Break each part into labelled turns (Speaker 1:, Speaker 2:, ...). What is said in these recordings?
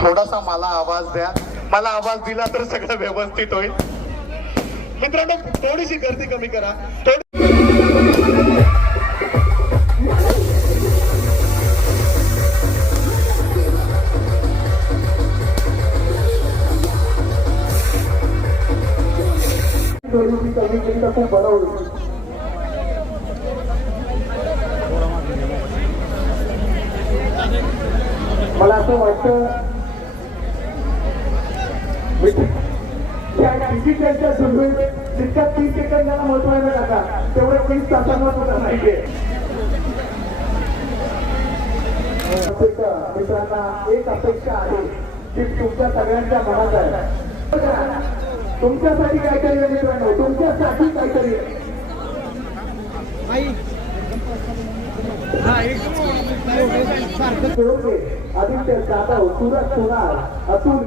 Speaker 1: थोडासा मला आवाज द्या. मला आवाज दिला तर सगळं व्यवस्थित होईल. मित्रांनो थोडीशी गर्दी कमी करा. थोडी खूप बरं होईल मला असं वाटतं या डिजिटलच्या सुरवेत जितका तीस सेकंदाला महत्त्व आहे ना काका तेवढं तीस तासांना सुद्धा नाहीये मित्रांना एक अपेक्षा आहे की तुमच्या सगळ्यांच्या मनात आहे तुमच्यासाठी काहीतरी आहे मित्रांनो तुमच्यासाठी काहीतरी आहे आदित्य जाधव सुरज सोनार अतुल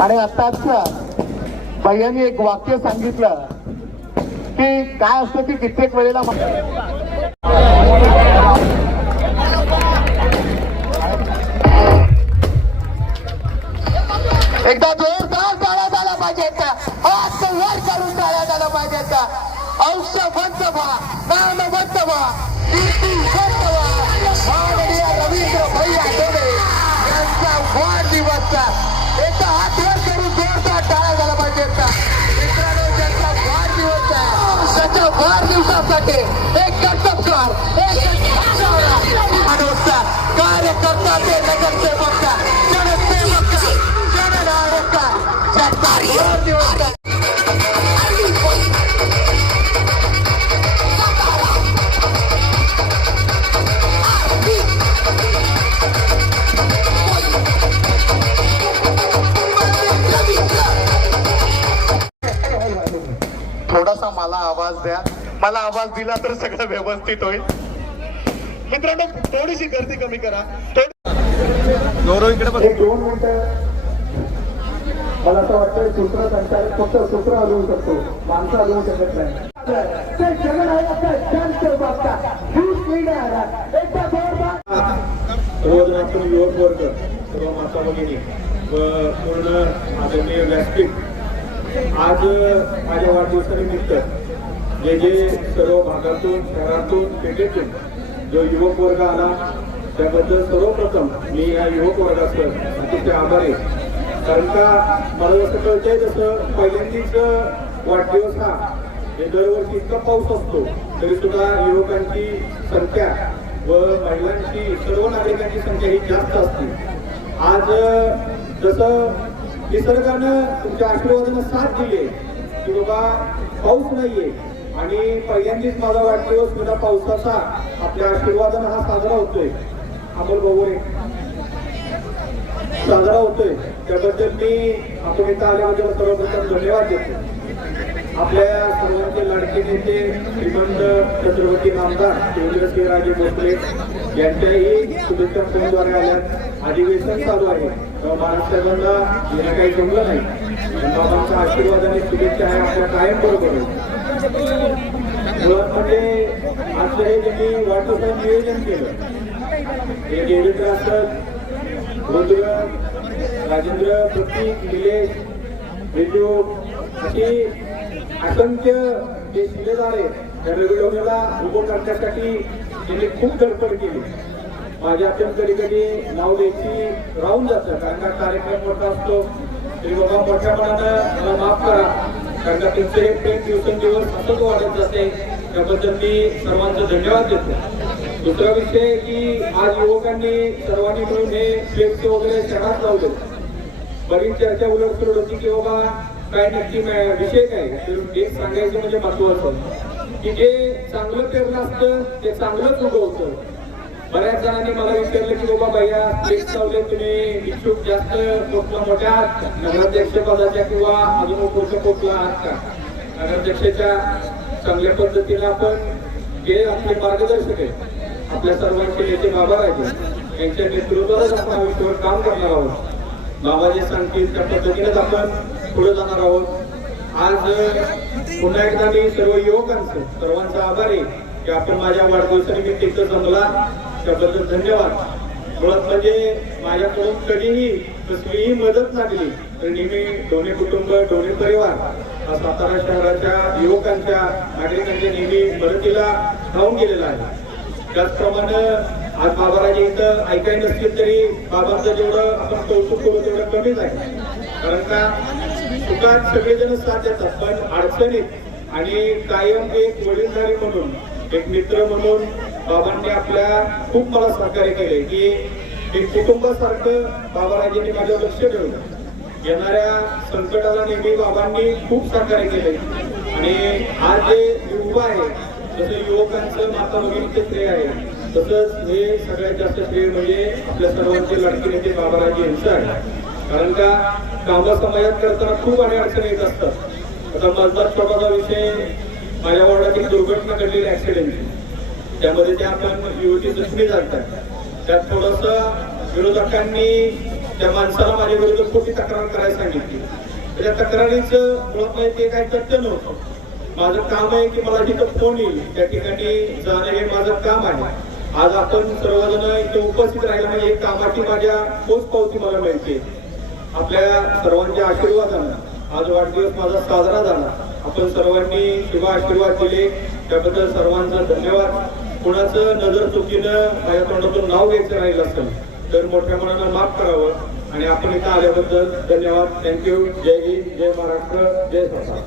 Speaker 1: आणि आताच भैयानी एक वाक्य सांगितलं की काय असतं की कित्येक वेळेला एकदा जोरदार टाळ्या झाला पाहिजे का हात वर करून टाळ्या झाला पाहिजे का औषध बंद व्हा नाम बंद व्हा कीर्ती बंद व्हा. माननीय रवींद्र भैया यांचा वाढदिवसचा एकदा टाळ्या झाला पाहिजे का मित्रांनो ज्यांचा वाढदिवस आहे त्याच्या वाढदिवसासाठी एक कर्तबगार एक माणूसचा कार्यकर्ता ते नगरसेवक जनसेवक जननायक ज्याचा वाढदिवस आवाज द्या. मला आवाज दिला तर सगळं व्यवस्थित होईल. मित्रांनो थोडीशी गर्दी कमी करा.
Speaker 2: गौरव इकडे
Speaker 1: दोन मिनिटं. मला असं वाटतं सूत्र संचालक फक्त सूत्र हलवू शकतो. माणसं हलवू शकत नाही. ते जगन आहे आपल्या जनते बाबता हीच लीड आहे एकदा जोरदार
Speaker 2: सर्वजनातून युवक वर्ग. सर्व माता भगिनी व पूर्ण आदरणीय व्यासपीठ. आज माझ्या वाढदिवसानिमित्त जे जे सर्व भागातून शहरातून पेठेतून जो युवक वर्ग आला त्याबद्दल सर्वप्रथम मी या युवक वर्गाचं अतिशय आभारी आहे. कारण का मला जसं कळतंय जसं पहिल्यांदीच वाढदिवस हा हे दरवर्षी इतका पाऊस असतो तरी सुद्धा युवकांची संख्या व महिलांची सर्व नागरिकांची संख्या ही जास्त असते आज जसं निसर्गानं तुमच्या आशीर्वादानं साथ दिली की बाबा पाऊस नाहीये आणि पहिल्यांदाच माझा वाढदिवस मला पावसाचा. आपल्या आशीर्वादानं हा साजरा होतोय. अमोल बघूय साजरा होतोय. त्याबद्दल मी आपण इथं आल्याबद्दल सर्वप्रथम धन्यवाद देतो. आपल्या सर्वांचे लाडके नेते श्रीमंत छत्रपती नामदार देवेंद्रसिंह राजे भोसले यांच्याही शुभेच्छा फोनद्वारे आल्यात. अधिवेशन चालू आहे. तेव्हा महाराष्ट्राला काही जमलं नाही. बाबांच्या आशीर्वादाने शुभेच्छा आहे आपल्या कायम बरोबर आहे म्हणजे आज हे वाटपाचं नियोजन केलं. हे देवेंद्र असतात रुद्र राजेंद्र प्रतीक निलेश रिजू अशी असंख्य जे शिलेदार आहेत त्या रविडोनेला उभं करण्यासाठी त्यांनी खूप धडपड केली. माझ्या अत्यंत कधी कधी नाव द्यायची राहून जातं कारण का कार्यक्रम मोठा असतो. तरी बाबा मोठ्या मला माफ करा. कारण का त्यांचं एक प्रेम दिवसेंदिवस असंच वाढत जाते. त्याबद्दल मी सर्वांचं धन्यवाद देतो. दुसरा विषय की आज युवकांनी सर्वांनी मिळून हे फ्लेक्स वगैरे शहरात लावले. बरीच चर्चा उलट सुरू होती की बाबा काय नक्की विषय काय? एक सांगायचं म्हणजे महत्वाचं की जे चांगलं पेरलं असतं ते चांगलंच उगवतं. बऱ्याच जणांनी मला विचारलं की बाबा भैया तेच लावले तुम्ही इच्छुक जास्त पोचला मोठ्या नगराध्यक्ष पदाच्या किंवा अजून पुढच्या पोचला आहात का? नगराध्यक्षाच्या चांगल्या पद्धतीने आपण जे आपले मार्गदर्शक आहेत आपल्या सर्वांचे नेते बाबा राजे यांच्या नेतृत्वातच आपण आयुष्यावर काम करणार आहोत. बाबा जे सांगतील त्या पद्धतीनेच आपण पुढे जाणार आहोत. आज पुन्हा एकदा मी सर्व युवकांचं सर्वांचा आभार आहे की आपण माझ्या वाढदिवसानिमित्त इथं जमला त्याबद्दल धन्यवाद. मुळात म्हणजे माझ्याकडून कधीही कसलीही मदत लागली तर नेहमी डोणे कुटुंब डोणे परिवार हा सातारा शहराच्या युवकांच्या नागरिकांच्या नेहमी मदतीला धावून गेलेला आहे. त्याचप्रमाणे आज बाबाराजे इथं ऐकाय नसतील तरी बाबांचं जेवढं आपण कौतुक करू तेवढं कमीच आहे. कारण का सुखात सगळेजण साथ देतात पण अडचणीत आणि कायम एक वडीलधारी म्हणून एक मित्र म्हणून बाबांनी आपल्या खूप मला सहकार्य केले की एक कुटुंबासारखं बाबाराजेंनी माझ्या लक्ष ठेवलं. येणाऱ्या संकटाला नेहमी बाबांनी खूप सहकार्य केले. आणि आज जे युवा आहे जसं युवकांचं माता भगिनीचे श्रेय आहे तसंच हे सगळ्यात जास्त श्रेय म्हणजे आपल्या सर्वांचे लाडके नेते बाबाराजी यांचं आहे. कारण का कामा समाजात करताना खूप अनेक अडचणी येत असतात. आता माझा छोटासा विषय माझ्या वडिलातील दुर्घटना घडलेली ऍक्सिडेंट त्यामध्ये त्या आपण युवती जखमी जाणतात. त्यात थोडस विरोधकांनी त्या माणसाला माझ्या विरुद्ध खोटी तक्रार करायला सांगितली. त्या तक्रारीचं मुळात माहिती ते काही तथ्य नव्हतं. माझं काम आहे की मला जिथं फोन येईल त्या ठिकाणी जाणं हे माझं काम आहे. आज आपण सर्वजण इथे उपस्थित राहिलं म्हणजे कामाची माझ्या पोच पावती मला मिळते. आपल्या सर्वांच्या आशीर्वादानं आज वाढदिवस माझा साजरा झाला. आपण सर्वांनी शुभ आशीर्वाद दिले. त्याबद्दल सर्वांचा धन्यवाद. कुणाचं नजर चुकीनं माझ्या तोंडातून नाव घ्यायचं राहिलं असेल तर मोठ्या मनानं माफ करावं. आणि आपण इथं आल्याबद्दल धन्यवाद. थँक्यू जय हिंद. जय महाराष्ट्र. जय सरकार